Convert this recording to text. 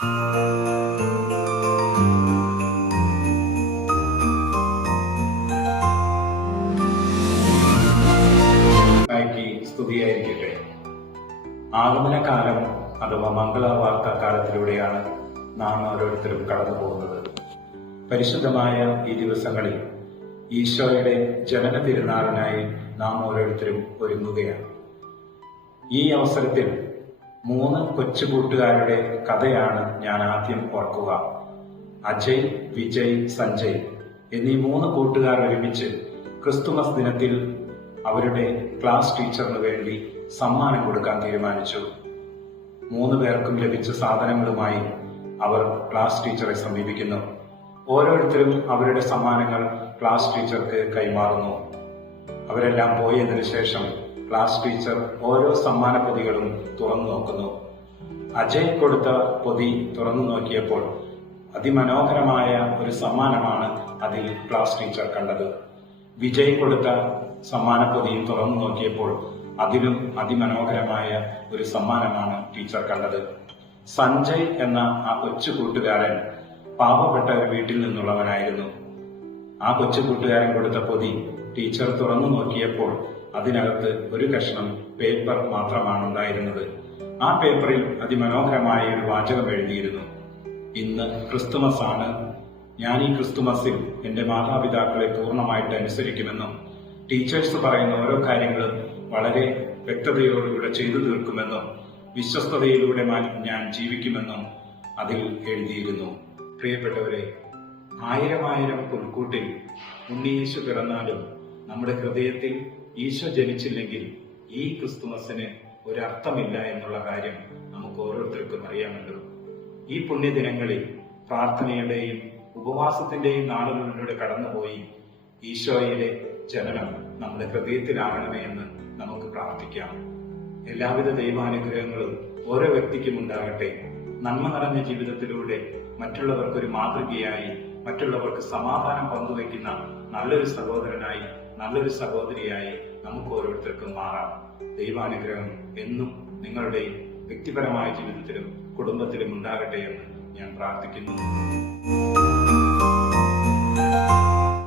സ്തുതിയായിരിക്കട്ടെ. ആഗമനകാലം അഥവാ മംഗളവാർത്ത കാലത്തിലൂടെയാണ് നാം ഓരോരുത്തരും കടന്നു പോകുന്നത്. പരിശുദ്ധമായ ഈ ദിവസങ്ങളിൽ ഈശോയുടെ ജനന തിരുനാളിനായി നാം ഓരോരുത്തരും ഒരുങ്ങുകയാണ്. ഈ അവസരത്തിൽ മൂന്ന് കൊച്ചു കൂട്ടുകാരുടെ കഥയാണ് ഞാൻ ആദ്യം ഓർക്കുക. അജയ് വിജയ് സഞ്ജയ് എന്നീ മൂന്ന് കൂട്ടുകാർ ഒരുമിച്ച് ക്രിസ്തുമസ് ദിനത്തിൽ അവരുടെ ക്ലാസ് ടീച്ചറിന് വേണ്ടി സമ്മാനം കൊടുക്കാൻ തീരുമാനിച്ചു. മൂന്ന് പേർക്കും ലഭിച്ച സാധനങ്ങളുമായി അവർ ക്ലാസ് ടീച്ചറെ സമീപിക്കുന്നു. ഓരോരുത്തരും അവരുടെ സമ്മാനങ്ങൾ ക്ലാസ് ടീച്ചർക്ക് കൈമാറുന്നു. അവരെല്ലാം പോയതിനു ശേഷം ക്ലാസ് ടീച്ചർ ഓരോ സമ്മാന പൊതികളും തുറന്നു നോക്കുന്നു. അജയ് കൊടുത്ത പൊതി തുറന്നു നോക്കിയപ്പോൾ അതിമനോഹരമായ ഒരു സമ്മാനമാണ് അതിൽ ക്ലാസ് ടീച്ചർ കണ്ടത്. വിജയ് കൊടുത്ത സമ്മാന പൊതിയും തുറന്നു നോക്കിയപ്പോൾ അതിലും അതിമനോഹരമായ ഒരു സമ്മാനമാണ് ടീച്ചർ കണ്ടത്. സഞ്ജയ് എന്ന ആ കൊച്ചു കൂട്ടുകാരൻ പാവപ്പെട്ട ഒരു വീട്ടിൽ നിന്നുള്ളവനായിരുന്നു. ആ കൊച്ചു കൂട്ടുകാരൻ കൊടുത്ത പൊതി ടീച്ചർ തുറന്നു നോക്കിയപ്പോൾ അതിനകത്ത് ഒരു കഷ്ണം പേപ്പർ മാത്രമാണ് ഉണ്ടായിരുന്നത് ആ പേപ്പറിൽ അതിമനോഹരമായ ഒരു വാചകം എഴുതിയിരുന്നു. ഇന്ന് ക്രിസ്തുമസ് ആണ് ഞാൻ ഈ ക്രിസ്തുമസിൽ എന്റെ മാതാപിതാക്കളെ പൂർണമായിട്ട് അനുസരിക്കുമെന്നും ടീച്ചേഴ്സ് പറയുന്ന ഓരോ കാര്യങ്ങളും വളരെ വ്യക്തതയോടുകൂടെ ചെയ്തു തീർക്കുമെന്നും വിശ്വസ്തതയിലൂടെ ഞാൻ ജീവിക്കുമെന്നും അതിൽ എഴുതിയിരുന്നു. പ്രിയപ്പെട്ടവരെ ആയിരം ആയിരം പുൽക്കൂട്ടിൽ ഉണ്ണിയേശു പിറന്നാലും നമ്മുടെ ഹൃദയത്തിൽ ഈശോ ജനിച്ചില്ലെങ്കിൽ ഈ ക്രിസ്തുമസിന് ഒരർത്ഥമില്ല എന്നുള്ള കാര്യം നമുക്ക് ഓരോരുത്തർക്കും അറിയാമല്ലോ. ഈ പുണ്യദിനങ്ങളിൽ പ്രാർത്ഥനയുടെയും ഉപവാസത്തിന്റെയും നാളുകളിലൂടെ കടന്നുപോയി ഈശോയുടെ ജനനം നമ്മുടെ ഹൃദയത്തിലാകണമേ എന്ന് നമുക്ക് പ്രാർത്ഥിക്കാം. എല്ലാവിധ ദൈവാനുഗ്രഹങ്ങളും ഓരോ വ്യക്തിക്കും ഉണ്ടാകട്ടെ. നന്മ നിറഞ്ഞ ജീവിതത്തിലൂടെ മറ്റുള്ളവർക്കൊരു മാതൃകയായി മറ്റുള്ളവർക്ക് സമാധാനം പങ്കുവയ്ക്കുന്ന നല്ലൊരു സഹോദരനായി നല്ലൊരു സഹോദരിയായി നമുക്ക് ഓരോരുത്തർക്കും മാറാം. ദൈവാനുഗ്രഹം എന്നും നിങ്ങളുടെ വ്യക്തിപരമായ ജീവിതത്തിലും കുടുംബത്തിലും ഉണ്ടാകട്ടെ എന്ന് ഞാൻ പ്രാർത്ഥിക്കുന്നു.